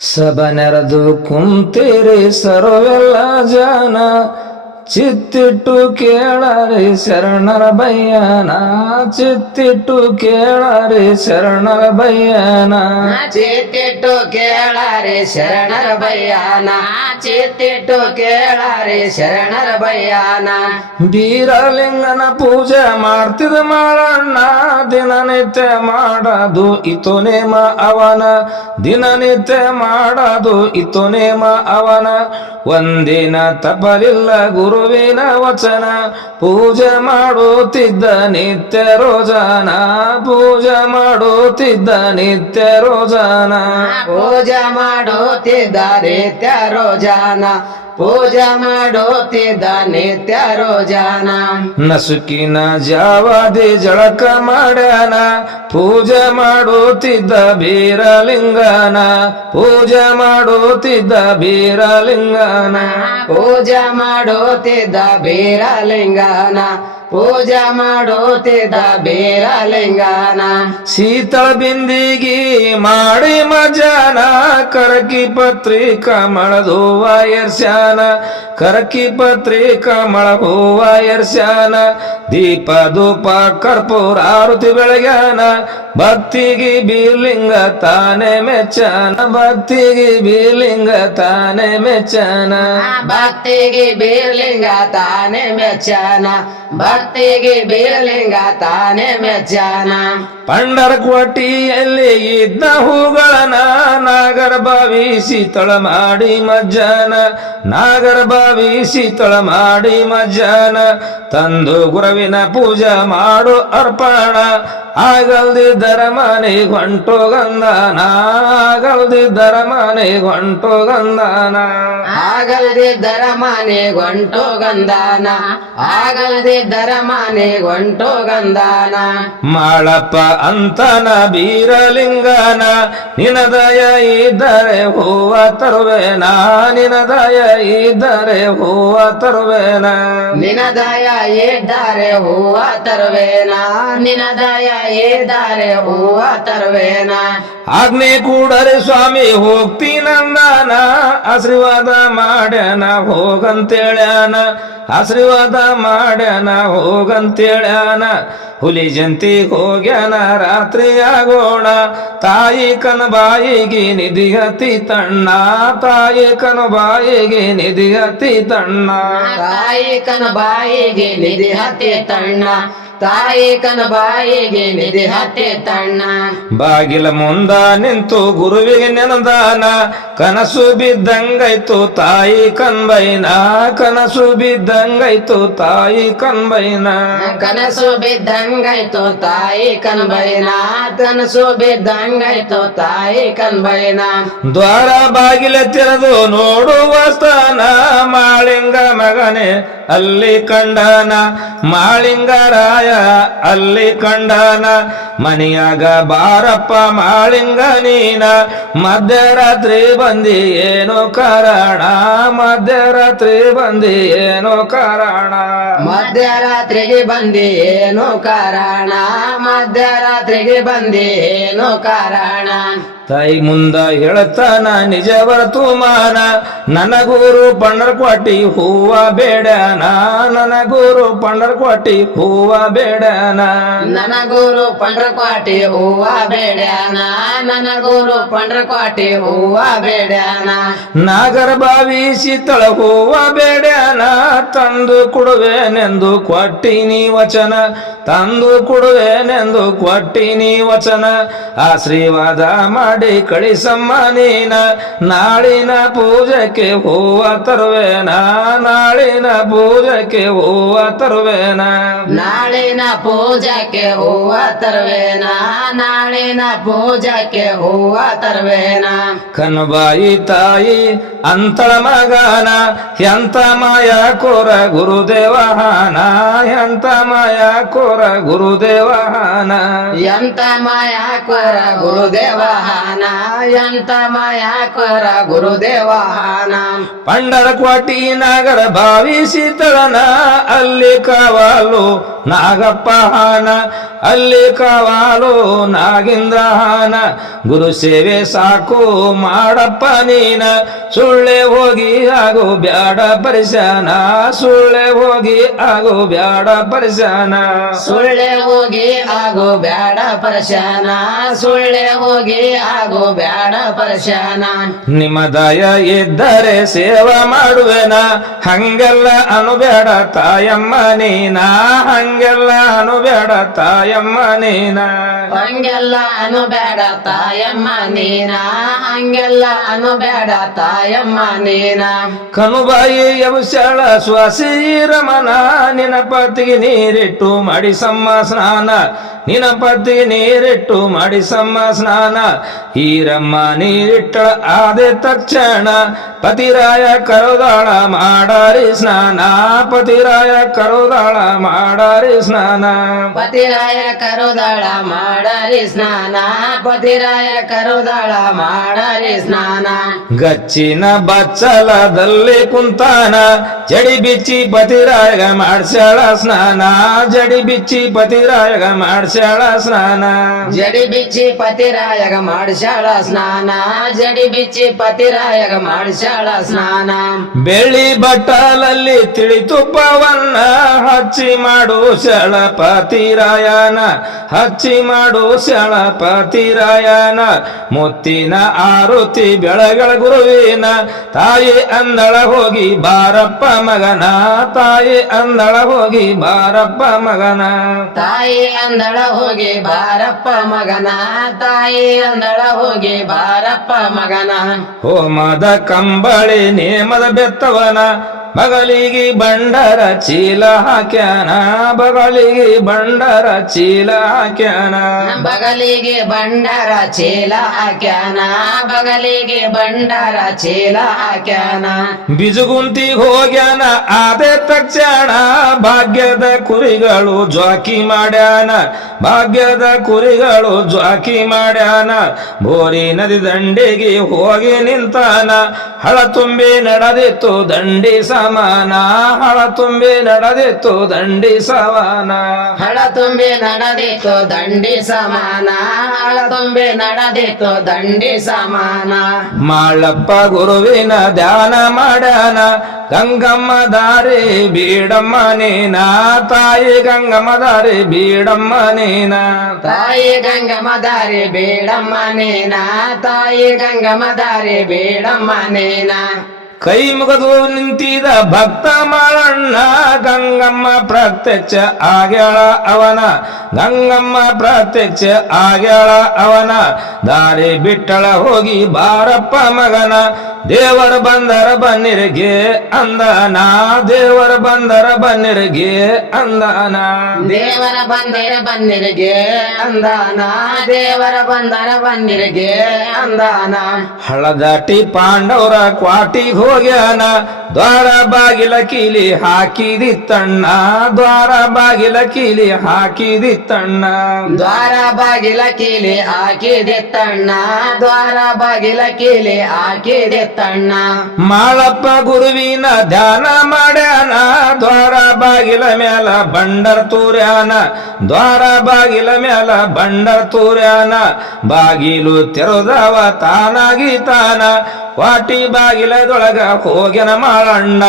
ಸಬನೆರೆದು ಕುಂತಿರಿ ಸರ್ವೆಲ್ಲ ಜನ ಚಿತ್ತಿಟ್ಟು ಕೇಳರಿ ಶರಣರ ಬಯ್ಯನ ಚಿತ್ತಿಟ್ಟು ಕೇಳರಿ ಶರಣರ ಬಯ್ಯನ ಚಿತ್ತಿಟ್ಟು ಕೇಳರಿ ಶರಣರ ಬಯ್ಯಾನ ಚಿತ್ತಿಟ್ಟು ಕೇಳರಿ ಶರಣರ ಬಯ್ಯಾನ ಬೀರಲಿಂಗನ ಪೂಜೆ ಮಾಡ್ತಿದ ಮಾಡಣ್ಣ ದಿನನಿತ್ಯ ಮಾಡೋದು ಇತು ನೇಮ ಅವನ ದಿನನಿತ್ಯ ಮಾಡೋದು ಇತು ನೇಮ ಅವನ ಒಂದಿನ ತಪ್ಪಲಿಲ್ಲ ಗುರುವಿನ ವಚನ ಪೂಜೆ ಮಾಡುತ್ತಿದ್ದ ನಿತ್ಯ ರೋಜಾನ ಪೂಜೆ ಮಾಡುತ್ತಿದ್ದ ನಿತ್ಯ ರೋಜಾನ ಪೂಜೆ ಮಾಡುತ್ತಿದ್ದ ನಿತ್ಯ ರೋಜಾನ ಪೂಜೆ ಮಾಡುತ್ತಿದ್ದ ನಿತ್ಯ ರೋಜಾನ ನಸುಕಿನ ಜಾವಾದಿ ಜಳಕ ಮಾಡ್ಯಾನ ಪೂಜೆ ಮಾಡುತ್ತಿದ್ದ ಬೀರಲಿಂಗನ ಪೂಜೆ ಮಾಡುತ್ತಿದ್ದ ಬೀರಲಿಂಗನ ಪೂಜೆ ಮಾಡುತ್ತಿದ್ದ ಬೀರಲಿಂಗನ ಪೂಜೆ ಮಾಡುತ್ತಿದ್ದ ಬೀರಲಿಂಗನ ಶೀತಳ ಬಿಂದಿಗಿ ಮಾಡಿ ಮಜಾನ ಕರಕಿ ಪತ್ರಿ ಕಮಳ ಹೂವ ಎರ್ಸ್ಯಾನ ಕರಕಿ ಪತ್ರಿ ಕಮಳ ಹೂವ ಎರ್ಸ್ಯಾನ ದೀಪ ಧೂಪ ಕರ್ಪೂರ ಆರುತಿ ಬೆಳಗ್ಯಾನ ಭಕ್ತಿಗೆ ಬೀರ್ಲಿಂಗ ತಾನೇ ಮೆಚ್ಚನ ಭಕ್ತಿಗೆ ಬೀರ್ಲಿಂಗ ತಾನೇ ಮೆಚ್ಚನ ಭಕ್ತಿಗೆ ಬೀರ್ಲಿಂಗ ತಾನೇ ಮೆಚ್ಚನ ಭಕ್ತಿಗೆ ಬೀರ್ಲಿಂಗ ತಾನೇ ಮೆಚ್ಚನ ಪಂಡರಕೋಟಿಯಲ್ಲಿ ಇದ್ದ ಹೂಗಳನ ನಾಗರ ಬಾವಿ ಶೀತಳ ಮಾಡಿ ಮಜ್ಜನ ನಾಗರ ಬಾವಿ ಶೀತಳ ಮಾಡಿ ಮಜ್ಜನ ತಂದು ಗುರುವಿನ ಪೂಜೆ ಮಾಡು ಅರ್ಪಣ ಆಗಲ್ದಿದ್ದರ ಮನೆಗೆ ಹೊಂಟು ಗಂಧನ ಆಗಲ್ದಿದ್ದರ ಮನೆಗೆ ಹೊಂಟು ಗಂಧನ ಆಗಲ್ದಿದ್ದರ ಮನೆಗೊಂಟು ಗಂಧಾನ ಆಗಲ್ದಿದ್ದರ ಮನೆಗೊಂಟು ಗಂಧಾನ ಮಾಳಪ್ಪ ಅಂತನ ಬೀರಲಿಂಗನ ನಿನದಯ ಇದ್ದರೆ ಹೂವ ತರುವೆನ ನಿನದಯ ಇದ್ದರೆ ಹೂವ ತರುವೆನ ನಿನದಯ ಇದ್ದಾರೆ ಹೂವ ತರುವೇನ ನಿನದಯ ಇದ್ದಾರೆ ಹೂವ ತರುವೇನ ಆಜ್ಞೆ ಕೂಡರೆ ಸ್ವಾಮಿ ಹೋಗ್ತೀನಂದಾನ ಆಶೀರ್ವಾದ ಮಾಡ್ಯಾನ ಹೋಗಂತೇಳ್ಯಾನ ಆಶೀರ್ವಾದ ಮಾಡ್ಯಾನ ಹೋಗಂತೇಳ್ಯಾನ ಹುಲಿ ಜಂತಿ ಹೋಗ್ಯಾನ ರಾತ್ರಿ ಆಗೋಣ ತಾಯಿ ಕನ ಬಾಯಿಗೆ ನಿಧಿಗತಿ ತಣ್ಣ ತಾಯಿ ಕನ ಬಾಯಿಗೆ ನಿಧಿಗತಿ ತಣ್ಣ ತಾಯಿ ಕನ ಬಾಯಿಗೆ ನಿಧಿ ಹತ್ತಿ ತಣ್ಣ ತಾಯಿ ಕನ ಬಾಯಿಗೆ ನಿಧಿ ಹತ್ತಿ ತಣ್ಣ ಬಾಗಿಲ ಮುಂದ ನಿಂತು ಗುರುವಿಗೆ ನೆನದಾನ ಕನಸು ಬಿದ್ದಂಗೈತು ತಾಯಿ ಕನ್ಬೈನ ಕನಸು ಬಿದ್ದಂಗೈತು ತಾಯಿ ಕನ್ಬೈನ ಕನಸು ಬಿದ್ದಂಗಾಯ್ತು ತಾಯಿ ಕನ್ಬೈನ ಕನಸು ಬಿದ್ದಂಗಾಯ್ತು ತಾಯಿ ಕನ್ಬೈನ ದ್ವಾರ ಬಾಗಿಲ ತೆರೆದು ನೋಡುವ ಸ್ಥಾನ ಮಾಳಿಂಗ ಮಗನೇ ಅಲ್ಲಿ ಕಂಡನ ಮಾಳಿಂಗರಾಯ ಅಲ್ಲಿ ಕಂಡನ ಮನೆಯಾಗ ಬಾರಪ್ಪ ಮಾಳಿಂಗ ನೀನ ಮಧ್ಯರಾತ್ರಿ ಬಂದಿ ಏನೋ ಕಾರಣ ಮಧ್ಯರಾತ್ರಿ ಬಂದಿ ಏನೋ ಕಾರಣ ಮಧ್ಯರಾತ್ರಿಗೆ ಬಂದಿ ಏನು ಕಾರಣ ಮಧ್ಯರಾತ್ರಿಗೆ ಬಂದಿ ಏನು ಕಾರಣ ತಾಯಿ ಮುಂದ ಹೇಳ್ತಾನ ನಿಜ ವರ್ತುಮಾನ ನನಗೂರು ಪಂಡರಕೋಟಿ ಹೂವ ಬೇಡನ ನನಗೂರು ಪಂಡರಕೋಟಿ ಹೂವ ಬೇಡನ ನನಗೂರು ಪಂಡ್ರಕೋಟಿ ಹೂವ ಬೇಡ್ಯಾನ ನನಗೂರು ಪಂಡ್ರಕೋಟಿ ಹೂವ ಬೇಡ್ಯಾನ ನಾಗರ ಬಾವಿ ಶೀತಳ ಹೂವ ಬೇಡ್ಯಾನ ತಂದು ಕೊಡುವೆನೆಂದು ಕೊಟ್ಟಿನಿ ವಚನ ತಂದು ಕೊಡುವೆನೆಂದು ಕೊಟ್ಟಿನಿ ವಚನ ಆಶೀರ್ವಾದ ಮಾಡಿ ಕಳಿಸಮ್ಮ ನೀನ ನಾಳಿನ ಪೂಜೆಗೆ ಹೂವ ತರುವೆನ ನಾಳಿನ ಪೂಜೆಗೆ ಹೂವ ತರುವೆನ ನಾಳಿನ ಪೂಜಕ್ಕೆ ಹೂವ ತರುವೇನ ನಾಳಿನ ಪೂಜಕ್ಕೆ ಹೂವ ತರುವೇನ ಕನುಬಾಯಿ ತಾಯಿ ಅಂತಳ ಮಗನ ಎಂತ ಮಾಯ ಕೋರ ಗುರುದೇವಹಾನ ಎಂತ ಮಾಯ ಕೋರ ಗುರುದೇವಹಾನ ಎಂತ ಮಾಯಾ ಕೊರ ಗುರುದೇವಹಾನ ಎಂತ ಮಾಯಾ ಕೊರ ಗುರುದೇವಹಾನ ಪಂಡರಕೋಟಿ ನಾಗರ ಬಾವಿ ಶೀತಳನ ಅಲ್ಲಿ ಕಾವಲು ನಾಗಪ್ಪಹಾನ ಅಲ್ಲಿ ಕವಾಲು ನಾಗೇಂದ್ರಹಾನ ಗುರು ಸೇವೆ ಸಾಕು ಮಾಡಪ್ಪ ನೀನ ಸುಳ್ಳೆ ಹೋಗಿ ಆಗು ಬ್ಯಾಡ ಪರಿಶಾನ ಸುಳ್ಳೆ ಹೋಗಿ ಆಗು ಬ್ಯಾಡ ಪರಿಶಾನ ಸುಳ್ಳೆ ಹೋಗಿ ಆಗೋ ಬ್ಯಾಡ ಪರಶಾನ ಸುಳ್ಳೆ ಹೋಗಿ ಆಗೋ ಬ್ಯಾಡ ಪರಶಾನ ನಿಮ್ಮ ದಯ ಇದ್ದರೆ ಸೇವಾ ಮಾಡುವೆನ ಹಂಗೆಲ್ಲ ಅನುಬೇಡ ತಾಯಮ್ಮ ನೀನ ಹಂಗೆಲ್ಲ ಅನುಬೇಡ ತಾಯಮ್ಮ ನೀನ ಹಂಗೆಲ್ಲ ಅನುಬೇಡ ತಾಯಮ್ಮ ನೀನ ಹಂಗೆಲ್ಲ ಅನುಬೇಡ ತಾಯಮ್ಮ ನೀನ ಕನುಬಾಯಿ ಯವಶಾಳ ಸ್ವಾಸಿ ರಮನ ನಿನ ಪತಿಗೆ ನೀರಿಟ್ಟು ಮಾಡಿಸಮ್ಮ ಸ್ನಾನ ನಿನ ಪತಿಗೆ ನೀರಿಟ್ಟು ಮಾಡಿಸಮ್ಮ ಸ್ನಾನ ಈರಮ್ಮ ನೀರಿಟ್ಟಳ ಆದೆ ತಕ್ಷಣ ಪತಿರಾಯ ಕರುದಾಳ ಮಾಡಾರಿ ಸ್ನಾನ ಪತಿರಾಯ ಕರುದಾಳ ಮಾಡಾರಿ ಸ್ನಾನ ಪತಿರಾಯ ಕರುದಾಳ ಮಾಡರಿ ಸ್ನಾನ ಪತಿರಾಯ ಕರುದಾಳ ಮಾಡರಿ ಸ್ನಾನ ಗಚ್ಚಿನ ಬಚ್ಚಲದಲ್ಲಿ ಕುಂತಾನ ಜಡಿ ಬಿಚ್ಚಿ ಪತಿರಾಯಗ ಮಾಡ್ಸ್ಯಾಳ ಸ್ನಾನ ಜಡಿ ಬಿಚ್ಚಿ ಪತಿರಾಯಗ ಮಾಡ್ಸ್ಯಾಳ ಸ್ನಾನ ಜಡಿ ಬಿಚ್ಚಿ ಪತಿರಾಯಗ ಮಾಡಿಸ್ಯಾಳ ಸ್ನಾನ ಜಡಿ ಬಿಚ್ಚಿ ಪತಿರಾಯಗ ಮಾಡಿಸ್ಯಾಳ ಸ್ನಾನ ಬೆಳ್ಳಿ ಬಟ್ಟಲಲ್ಲಿ ತಿಳಿ ತುಪ್ಪವನ್ನ ಹಚ್ಚಿ ಮಾಡು ಶಳ ಪತಿರಾಯನ ಹಚ್ಚಿ ಮಾಡು ಶಳ ಪತಿರಾಯನ ಮುತ್ತಿನ ಆರುತಿ ಬೆಳಗಳ ಗುರುವಿನ ತಾಯಿ ಅಂದಳ ಹೋಗಿ ಬಾರಪ್ಪ ಮಗನ ತಾಯಿ ಅಂದಳ ಹೋಗಿ ಬಾರಪ್ಪ ಮಗನ ತಾಯಿ ಅಂದಳ ಹೋಗಿ ಬಾರಪ್ಪ ಮಗನ ತಾಯಿ ಅಂದಳ ಹೋಗಿ ಬಾರಪ್ಪ ಮಗನ ಹೋಮದ ಕಂಬಳಿ ನೇಮದ ಬೆತ್ತವನ ಬಗಲಿಗೆ ಬಂಡರ ಚೀಲ ಹಾಕ್ಯಾನ ಬಗಲಿಗೆ ಬಂಡರ ಚೀಲ ಹಾಕ್ಯಾನ ಬಗಲಿಗೆ ಬಂಡರ ಚೀಲ ಹಾಕ್ಯಾನ ಬಗಲಿಗೆ ಬಂಡರ ಚೀಲ ಹಾಕ್ಯಾನ ಬಿಜುಗುಂತಿಗೆ ಹೋಗ್ಯಾನ ಆದೆ ತಕ್ಷಣ ಭಾಗ್ಯದ ಕುರಿಗಳು ಜ್ವಾಕಿ ಮಾಡ್ಯಾನ ಭಾಗ್ಯದ ಕುರಿಗಳು ಜ್ವಾಕಿ ಮಾಡ್ಯಾನ ಬೋರಿ ನದಿ ದಂಡಿಗೆ ಹೋಗಿ ನಿಂತಾನ ಹಳ ತುಂಬಿ ನಡೆದಿತ್ತು ದಂಡಿ ಸಮಾನ ಹಳ ತುಂಬಿ ನಡೆದಿತ್ತು ದಂಡಿ ಸಮಾನ ಹಳ ತುಂಬಿ ನಡೆದಿತ್ತು ದಂಡಿ ಸಮಾನ ಹಳ ತುಂಬಿ ನಡೆದಿತ್ತು ದಂಡಿ ಸಮಾನ ಮಾಳಪ್ಪ ಗುರುವಿನ ಧ್ಯಾನ ಮಾಡ್ಯಾನ ಗಂಗಮ್ಮ ದಾರಿ ಬೀಡಮ್ಮ ನೀನ ತಾಯಿ ಗಂಗಮ್ಮ ದಾರಿ ಬೀಡಮ್ಮ ನೀನ ತಾಯಿ ಗಂಗಮ್ಮ ದಾರಿ ಬೇಡಮ್ಮ ನೇನ ತಾಯಿ ಗಂಗಮ್ಮ ದಾರಿ ಬೇಡಮ್ಮ ನೇನ ಕೈ ಮುಗದು ನಿಂತಿದ ಭಕ್ತ ಮಾಳಣ್ಣ ಗಂಗಮ್ಮ ಪ್ರತ್ಯಕ್ಷ ಆಗ್ಯಾಳ ಅವನ ಗಂಗಮ್ಮ ಪ್ರತ್ಯಕ್ಷ ಆಗ್ಯಾಳ ಅವನ ದಾರಿ ಬಿಟ್ಟಳ ಹೋಗಿ ಬಾರಪ್ಪ ಮಗನ ದೇವರ ಬಂದರ ಬನ್ನಿರಿಗೆ ಅಂದನ ದೇವರ ಬಂದರ ಬನ್ನಿರಿಗೆ ಅಂದನ ದೇವರ ಬಂದರ ಬನ್ನಿರಿಗೆ ಅಂದಾನ ದೇವರ ಬಂದರ ಬನ್ನಿರಿಗೆ ಅಂದಾನ ಹಳದಾಟಿ ಪಾಂಡವರ ಕ್ವಾಟಿಗೆ ಹೋಗ್ಯಾನ ದ್ವಾರ ಬಾಗಿಲ ಕೀಲಿ ಹಾಕಿದಿತ್ತಣ್ಣ ದ್ವಾರ ಬಾಗಿಲ ಕೀಲಿ ಹಾಕಿದಿತ್ತಣ್ಣ ದ್ವಾರ ಬಾಗಿಲ ಕೀಲಿ ಹಾಕಿದೆತ್ತಣ್ಣ ದ್ವಾರ ಬಾಗಿಲ ಕೀಲಿ ಹಾಕಿದೆತ್ತಣ್ಣ ಮಾಳಪ್ಪ ಗುರುವಿನ ಧ್ಯಾನ ಮಾಡ್ಯಾನ ದ್ವಾರ ಬಾಗಿಲ ಮ್ಯಾಲ ಬಂಡರ್ ತೂರ್ಯಾನ ದ್ವಾರ ಬಾಗಿಲ ಮ್ಯಾಲ ಬಂಡರ್ ತೂರ್ಯಾನ ಬಾಗಿಲು ತೆರೆದವ ತಾನಾಗಿ ತಾನ ವಾಟಿ ಬಾಗಿಲದೊಳಗ ಹೋಗ್ಯನ ಮಾಳಣ್ಣ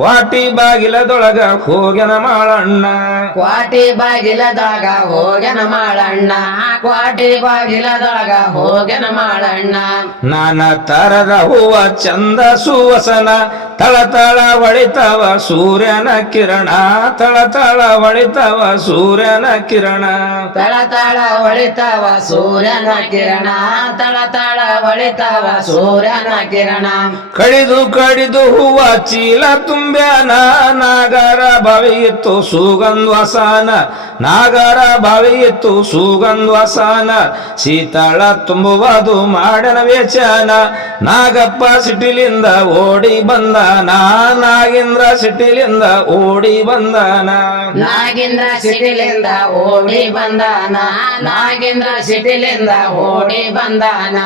ವಾಟಿ ಬಾಗಿಲದೊಳಗ ಹೋಗ್ಯನ ಮಾಳಣ್ಣ ಕ್ವಾಟಿ ಬಾಗಿಲದಾಗ ಹೋಗನ ಮಾಳಣ್ಣ ಕ್ವಾಟಿ ಬಾಗಿಲದೊಳಗ ಹೋಗನ ಮಾಳಣ್ಣ ನಾನ ತರದ ಹೂವ ಚಂದ ಸುವಸನ ತಳತಳ ಹೊಳಿತವ ಸೂರ್ಯನ ಕಿರಣ ತಳತಳ ಹೊಳಿತವ ಸೂರ್ಯನ ಕಿರಣ ತಳತಳ ಹೊಳಿತವ ಸೂರ್ಯನ ಕಿರಣ ತಳತಳ ಹೊಳಿತವ ಸೂರ್ಯನ ಕಿರಣ ಕಡಿದು ಕಡಿದು ಹೂವ ಚೀಲ ತುಂಬ್ಯಾನ ನಾಗರ ಬಾವಿಯಿತ್ತು ಸುಗಂಧ್ವಸನ ನಾಗರ ಬಾವಿಯಿತ್ತು ಸುಗಂಧ್ವಸನ ಶೀತಳ ತುಂಬುವುದು ಮಾಡನ ವೇಚನ ನಾಗಪ್ಪ ಸಿಟಿಲಿಂದ ಓಡಿ ಬಂದನ ನಾಗೇಂದ್ರ ಸಿಟಿಲಿಂದ ಓಡಿ ಬಂದನ ನಾಗೇಂದ್ರ ಸಿಟಿಲಿಂದ ಓಡಿ ಬಂದಾನ ನಾಗೇಂದ್ರ ಸಿಟಿಲಿಂದ ಓಡಿ ಬಂದಾನ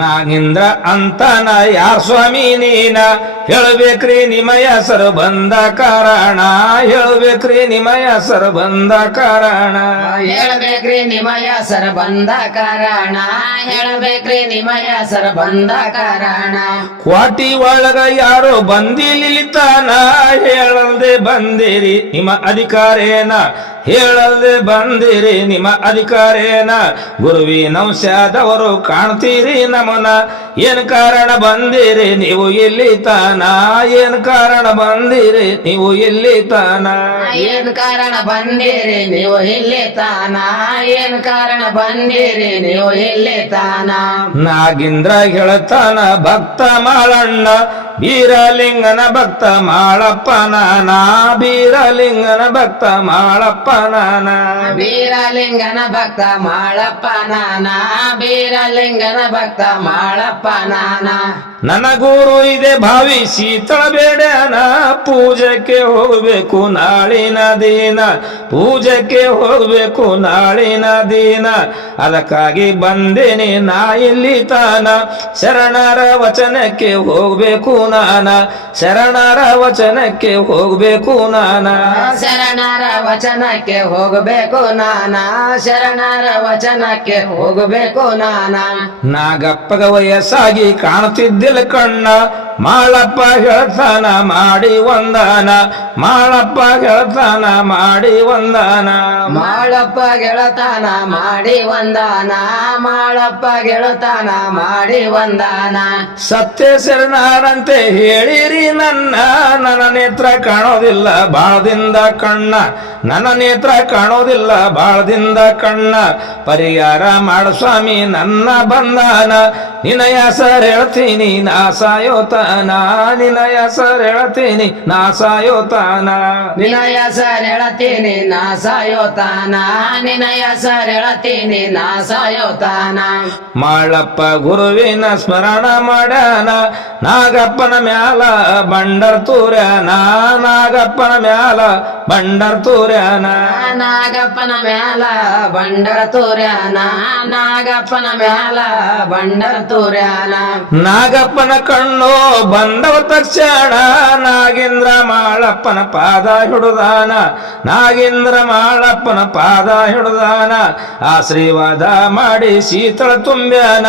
ನಾಗೇಂದ್ರ ಅಂತನ ಯಾರ್ ಸ್ವಾಮಿ ನೀನ ಹೇಳಬೇಕ್ರಿ ನಿಮಯ ಸರ್ ಬಂದ ಕಾರಣ ಹೇಳಬೇಕ್ರಿ ನಿಮಯ ಸರ್ ಬಂದ ಕಾರಣ ಹೇಳಬೇಕ್ರಿ ನಿಮಯ ಸರ ಬಂದ ಕಾರಣ ಹೇಳಬೇಕ್ರಿ ನಿಮಯ ಸರ ಬಂದ ಕಾರಣ ಕ್ವಾಟಿ ಒಳಗ ಯಾರೋ ಬಂದಿಲಿತಾನ ಹೇಳಲ್ದೆ ಬಂದಿರಿ ನಿಮ್ಮ ಅಧಿಕಾರೇನ ಹೇಳಲ್ದೆ ಬಂದಿರಿ ನಿಮ್ಮ ಅಧಿಕಾರೇನ ಗುರುವಿನಂಶದವರು ಕಾಣ್ತೀರಿ ನಮನ ಏನ್ ಕಾರಣ ಬಂದಿರಿ ನೀವು ಎಲ್ಲಿ ತಾನ ಏನ್ ಕಾರಣ ಬಂದಿರಿ ನೀವು ಎಲ್ಲಿ ತಾನ ಏನ್ ಕಾರಣ ಬಂದಿರಿ ನೀವು ಇಲ್ಲಿ ತಾನ ಏನ್ ಕಾರಣ ಬಂದಿರಿ ನೀವು ಇಲ್ಲಿ ತಾನ ನಾಗೇಂದ್ರ ಹೇಳ್ತಾನ ಭಕ್ತ ಮಾಳಣ್ಣ ಬೀರಲಿಂಗನ ಭಕ್ತ ಮಾಳಪ್ಪ ನಾನ ಬೀರಲಿಂಗನ ಭಕ್ತ ಮಾಳಪ್ಪ ನಾನ ಬೀರಲಿಂಗನ ಭಕ್ತ ಮಾಳಪ್ಪ ನಾನ ಬೀರಲಿಂಗನ ಭಕ್ತ ಮಾಳಪ್ಪ ನಾನ ನನ್ನ ಗುರು ಇದೆ ಭಾವಿಸಿ ತಳಬೇಡನ ಪೂಜಕ್ಕೆ ಹೋಗ್ಬೇಕು ನಾಳಿನ ದಿನ ಪೂಜಕ್ಕೆ ಹೋಗ್ಬೇಕು ನಾಳಿನ ದಿನ ಅದಕ್ಕಾಗಿ ಬಂದೇನೆ ನಾ ಇಲ್ಲಿ ತಾನ ಶರಣರ ವಚನಕ್ಕೆ ಹೋಗ್ಬೇಕು ನಾನ ಶರಣರ ವಚನಕ್ಕೆ ಹೋಗ್ಬೇಕು ನಾನ ಶರಣರ ವಚನಕ್ಕೆ ಹೋಗಬೇಕು ನಾನ ಶರಣರ ವಚನಕ್ಕೆ ಹೋಗಬೇಕು ನಾನ ನಾಗಪ್ಪಗ ವಯಸ್ಸಾಗಿ ಕಾಣುತ್ತಿದ್ದಿಲ್ಲ ಕಣ್ಣ ಮಾಳಪ್ಪ ಹೇಳ್ತಾನ ಮಾಡಿ ಒಂದಾನ ಮಾಳಪ್ಪ ಹೇಳ್ತಾನ ಮಾಡಿ ಒಂದಾನ ಮಾಳಪ್ಪ ಗೆಳತಾನ ಮಾಡಿ ಒಂದಾನ ಮಾಳಪ್ಪ ಗೆಳತಾನ ಮಾಡಿ ಒಂದಾನ ಸತ್ಯ ಶರಣರಂತೆ ಹೇಳಿರಿ ನನ್ನ ನೇತ್ರ ಕಾಣೋದಿಲ್ಲ ಬಾಳದಿಂದ ಕಣ್ಣ ನನ್ನ ನೇತ್ರ ಕಾಣೋದಿಲ್ಲ ಬಾಳದಿಂದ ಕಣ್ಣ ಪರಿಹಾರ ಮಾಡು ಸ್ವಾಮಿ ನನ್ನ ಬಂದಾನ ನಿನ್ನ ಹೆಸರು ಹೇಳ್ತೀನಿ ನಾ ಸಾಯೋತಾನ ನಿನ್ನ ಹೆಸರು ಹೇಳ್ತೀನಿ ನಾ ಸಾಯೋತಾನ ನಿನ್ನ ಹೆಸರು ಹೇಳ್ತೀನಿ ನಾ ಸಾಯೋತಾನ ನಿನ್ನ ಹೆಸರು ಹೇಳ್ತೀನಿ ನಾ ಸಾಯೋತಾನ ಮಾಳಪ್ಪ ಗುರುವಿನ ಸ್ಮರಣ ಮಾಡ್ಯಾನ ನಾಗಪ್ಪನ ಮ್ಯಾಲ ಬಂಡರ್ ತೂರ್ಯಾನ ನಾಗಪ್ಪನ ಮ್ಯಾಲ ಬಂಡರ್ ತೂರ್ಯಾನ ನಾಗಪ್ಪನ ಮ್ಯಾಲ ಬಂಡರ ತೋರ್ಯಾನ ನಾಗಪ್ಪನ ಮ್ಯಾಲ ಬಂಡರ ತೋರ್ಯಾನ ನಾಗಪ್ಪನ ಕಣ್ಣು ಬಂದವ ತಕ್ಷಣ ನಾಗೇಂದ್ರ ಮಾಳಪ್ಪನ ಪಾದ ಹಿಡುದಾನ ನಾಗೇಂದ್ರ ಮಾಳಪ್ಪನ ಪಾದ ಹಿಡುದಾನ ಆಶೀರ್ವಾದ ಮಾಡಿ ಶೀತಳ ತುಂಬ್ಯಾನ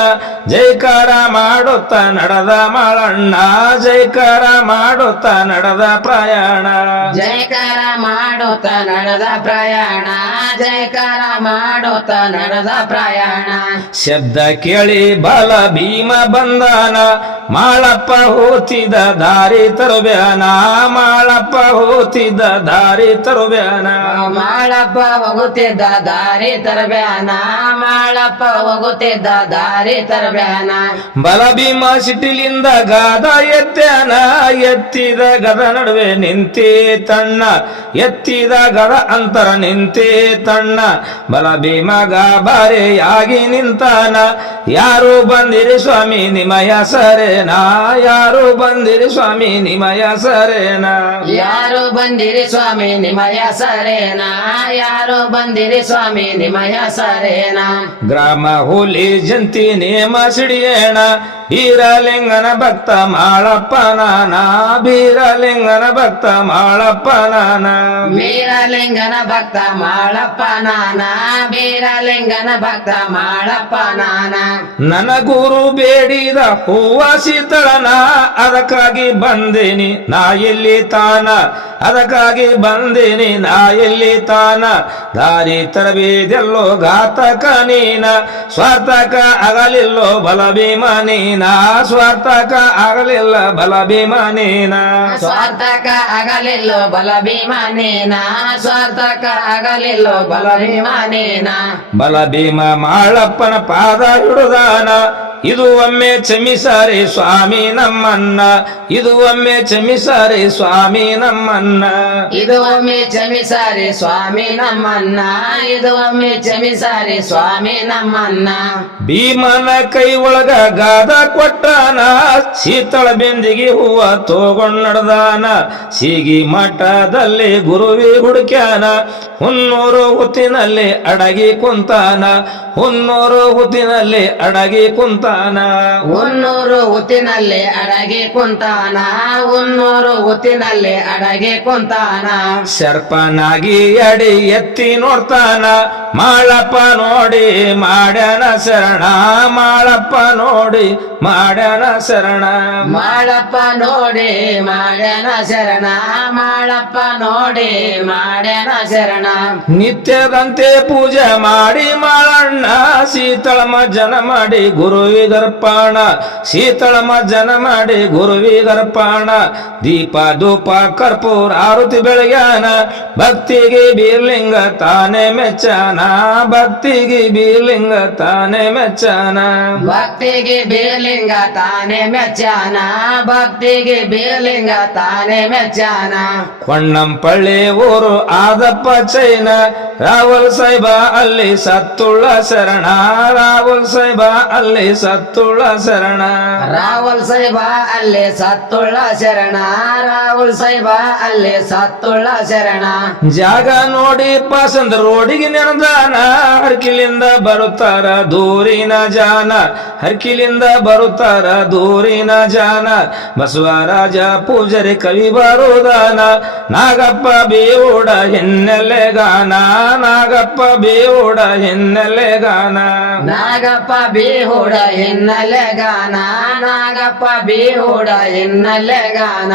ಜೈಕಾರ ಮಾಡುತ್ತ ನಡೆದ ಮಾಳಣ್ಣ ಜೈಕಾರ ಮಾಡುತ್ತ ನಡೆದ ಪ್ರಯಾಣ ಜಯಕಾರ ಮಾಡುತ್ತ ನಡೆದ ಪ್ರಯಾಣ ಜಯಕಾರ ಮಾಡುತ್ತ ನಡೆದ ಪ್ರಯಾಣ ಶಬ್ದ ಕೇಳಿ ಬಲ ಭೀಮ ಬಂದಾನ ಮಾಳಪ್ಪ ಹೋತಿದ ದಾರಿ ತರುಬ್ಯಾನ ಮಾಳಪ್ಪ ಹೋತಿದ್ದ ದಾರಿ ತರುಬ್ಯಾನ ಮಾಳಪ್ಪ ಹೋಗುತ್ತಿದ್ದ ದಾರಿ ತರಬ್ಯಾನ ಮಾಳಪ್ಪ ಹೋಗುತ್ತಿದ್ದ ದಾರಿ ತರಬ್ಯಾನ ಬಲ ಭೀಮ ಸಿಟ್ಟಿಲಿಂದ ಗಾದ ಎತ್ತ್ಯಾನ ಎತ್ತಿದ ಗದ ನಡುವೆ ನಿಂತೇ ತಣ್ಣ ಎತ್ತಿದ ಗದ ಅಂತರ ನಿಂತೇ ತಣ್ಣ ಬಲ ಭೀಮ ಗಾಬಾರೆಯಾಗಿ ನಿಂತಾನ ಯಾರು ಬಂದಿರಿ ಸ್ವಾಮಿ ನಿಮಯ ಸರೇನಾ ಯಾರು ಬಂದಿರಿ ಸ್ವಾಮಿ ನಿಮಯ ಸರೇನಾ ಯಾರು ಬಂದಿರಿ ಸ್ವಾಮಿ ನಿಮಯ ಸರೇನಾ ಯಾರು ಬಂದಿರಿ ಸ್ವಾಮಿ ನಿಮಯ ಸರೇನಾ ಗ್ರಾಮ ಹುಲಿ ಜಂತಿ ನೇಮ ಸಿಡಿಯೇಣ ಬೀರಲಿಂಗನ ಭಕ್ತ ಮಾಳಪ್ಪ ನಾನ ಬೀರಲಿಂಗನ ಭಕ್ತ ಮಾಳಪ್ಪ ನಾನ ಬೀರಲಿಂಗನ ಭಕ್ತ ಮಾಳಪ್ಪ ನಾನ ಬೀರಲಿಂಗನ ಭಕ್ತ ಮಾಳಪ್ಪ ನಾನ ನನ್ನ ಗುರು ಬೇಡಿದ ಹೂವ ಶೀತಳನ ಅದಕ್ಕಾಗಿ ಬಂದೇನಿ ನಾ ಎಲ್ಲಿ ತಾನ ಅದಕ್ಕಾಗಿ ಬಂದೇನಿ ನಾ ಎಲ್ಲಿ ತಾನ ದಾರಿ ತರಬೇದೆಲ್ಲೋ ಘಾತಕ ನೀನ ಸ್ವಾರ್ಥಕ ಆಗಲಿಲ್ಲೋ ಬಲ ಭೀಮ ನೀನ ಸ್ವಾರ್ಥಕ ಆಗಲಿಲ್ಲ ಬಲ ಭೀಮ ನೀನ ಸ್ವಾರ್ಥಕ ಆಗಲಿಲ್ಲೋ ಬಲ ಭೀಮ ನೀನ ಸ್ವಾರ್ಥಕ ಆಗಲಿಲ್ಲೋ ಬಲ ಭೀಮ ನೀನ ಬಲ ಭೀಮ ಮಾಳಪ್ಪನ ಪಾದ ಹಿಡುದಾನ ಇದು ಒಮ್ಮೆ ಕ್ಷಮಿಸಾರಿ ಸ್ವಾಮಿ ನಮ್ಮನ್ನ ಇದು ಒಮ್ಮೆ ಕ್ಷಮಿಸಾರಿ ಸ್ವಾಮಿ ನಮ್ಮನ್ನ ಇದು ಒಮ್ಮೆ ಕ್ಷಮಿಸಾರಿ ಸ್ವಾಮಿ ನಮ್ಮನ್ನ ಇದು ಒಮ್ಮೆ ಕ್ಷಮಿಸಾರಿ ಸ್ವಾಮಿ ನಮ್ಮನ್ನ ಭೀಮನ ಕೈ ಒಳಗ ಗಾದ ಕೊಟ್ಟಾನ ಶೀತಳ ಬೆಂದಿಗೆ ಹೂವ ತಗೊಂಡ್ ನಡ್ದಾನ ಸೀಗಿ ಮಠದಲ್ಲಿ ಗುರುವಿ ಹುಡುಕ್ಯಾನ ಹುನ್ನೂರು ಹುತ್ತಿನಲ್ಲಿ ಅಡಗಿ ಕುಂತಾನ ಹುನ್ನೂರು ಹುತ್ತಿನಲ್ಲಿ ಅಡಗಿ ಕುಂತಾನ ಕುಂತಾನ ಉನ್ನೂರು ಉತ್ತಿನಲ್ಲಿ ಅಡಗಿ ಕುಂತಾನ ಉನ್ನೂರು ಉತ್ತಿನಲ್ಲಿ ಅಡಗಿ ಕುಂತಾನ ಸರ್ಪನಾಗಿ ಅಡಿ ಎತ್ತಿ ನೋಡ್ತಾನ ಮಾಳಪ್ಪ ನೋಡಿ ಮಾಡ್ಯಾನ ಶರಣ ಮಾಳಪ್ಪ ನೋಡಿ ಮಾಡ್ಯಾನ ಶರಣ ಮಾಳಪ್ಪ ನೋಡಿ ಮಾಡ್ಯಾನ ಶರಣ ಮಾಳಪ್ಪ ನೋಡಿ ಮಾಡ್ಯಾನ ಶರಣ ನಿತ್ಯದಂತೆ ಪೂಜೆ ಮಾಡಿ ಮಾಳಣ್ಣ ಶೀತಳಮ ಜನ ಮಾಡಿ ಗುರುವಿಗರ್ಪಣ ಶೀತಳಮ ಜನ ಮಾಡಿ ಗುರುವಿಗರ್ಪಣ ದೀಪ ಧೂಪ ಕರ್ಪೂರ ಆರುತಿ ಬೆಳಗ್ಯಾನ ಭಕ್ತಿಗೆ ಬೀರ್ಲಿಂಗ ತಾನೇ ಮೆಚ್ಚಾನ ಭಕ್ತಿಗೆ ಬೀರ್ಲಿಂಗ ತಾನೇ ಮೆಚ್ಚಾನ ಭಕ್ತಿಗೆ ಬೀರ್ಲಿಂಗ ತಾನೇ ಮೆಚ್ಚಾನ ಭಕ್ತಿಗೆ ಬೀರ್ಲಿಂಗ ತಾನೇ ಮೆಚ್ಚಾನ ಕೊಂಡಂಪಳ್ಳಿ ಊರು ಆದಪ್ಪ ಚೈನ ರಾಹುಲ್ ಸಾಹೇಬ ಅಲ್ಲಿ ಸತ್ತುಳ್ಳ ಶರಣ ರಾಹುಲ್ ಸಾಹೇಬ ಅಲ್ಲಿ ಸತ್ತುಳ್ಳ ಶರಣ ರಾಹುಲ್ ಸಾಹೇಬ ಅಲ್ಲಿ ಸತ್ತುಳ್ಳ ಶರಣ ರಾಹುಲ್ ಸಾಹೇಬ ಅಲ್ಲಿ ಸತ್ತುಳ್ಳ ಶರಣ ಜಾಗ ನೋಡಿ ಪಾಸಂದ ರೋಡಿಗೆ ನೆನದಾನ ಹರ್ಕಿಲಿಂದ ಬರುತ್ತಾರ ದೂರಿನ ಜಾನ ಹರ್ಕಿಲಿಂದ ಬರುತ್ತಾರ ದೂರಿನ ಜಾನ ಬಸವರಾಜ ಪೂಜರಿ ಕವಿ ಬರುದಾನ ನಾಗಪ್ಪ ಬೇವುಡ ಹಿನ್ನೆಲೆ ಗಾನ ನಾಗಪ್ಪ ಬೇವುಡ ಹಿನ್ನೆಲೆ ಗಾನ ನಾಗಪ್ಪ ಬೇಹುಡ ಹಿನ್ನೆಲೆ ಗಾನ ನಾಗಪ್ಪ ಬೇಹುಡ ಹಿನ್ನೆಲೆ ಗಾನ